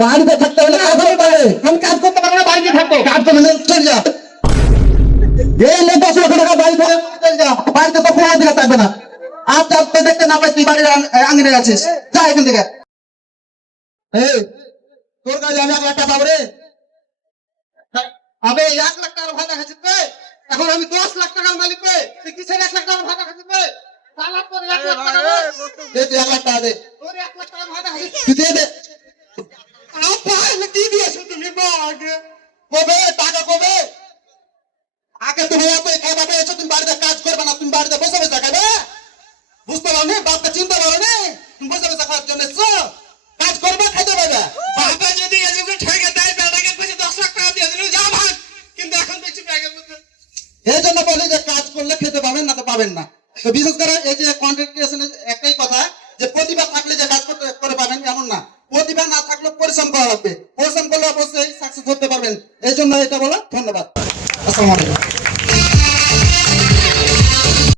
বাড়িতে থাকতে হলে কাজ হবে আমি কাজ করতে পারব না বাড়িতে থাকব কাজ করতে হলে চলে যা এই নে দশ লক্ষ টাকা বাড়ি থেকে চলে যা বাড়িতে তো কোনো অধিকার থাকবে না আর চাপতে দেখতে না পাই তুই বাড়ির আঙিনে আছিস যা এখান থেকে এই তোর কাছে আমি এক লাখ টাকা পাবো রে আবে এক লাখ টাকার ভাড়া খাচ্ছিস বে এখন আমি দশ লাখ টাকার মালিক বে তুই কিসের এক লাখ টাকার ভাড়া খাচ্ছিস তোর এক লাখ টাকা দে তুই এক লাখ টাকা দে তোর এক লাখ টাকার ভাড়া খাচ্ছিস তুই দে দে কবে? টাকা কবে? আগে তুমি খাবার পেয়েছ তুমি বাড়িতে কাজ করবে না তুমি বাড়িতে বসে বসে খাবে বুঝতে পারো নি বাপকে চিনতে পারো নি তুমি বসে বসে খাওয়ার জন্য কাজ করবে খাইতে পারবে। বাবা যদি এজেন্ট ঠেকে দেয় বেটাকে কইছে দশ লাখ টাকা দিয়ে দিল যা ভাগ। কিন্তু এখন দেখছি ব্যাগের মধ্যে এই জন্য বলি যে কাজ করলে খেতে পাবেন না তো পাবেন না। তো বিশেষ করে এই যে কন্টেন্ট ক্রিয়েশনের একটাই কথা যে প্রতিভা থাকলে যে কাজ করতে করে পাবেন এমন না। প্রতিভা না পরিশ্রম করা লাগবে। পরিশ্রম করলে অবশ্যই সাকসেস হতে পারবেন। এই জন্য এটা বলা ধন্যবাদ। আসসালামু আলাইকুম।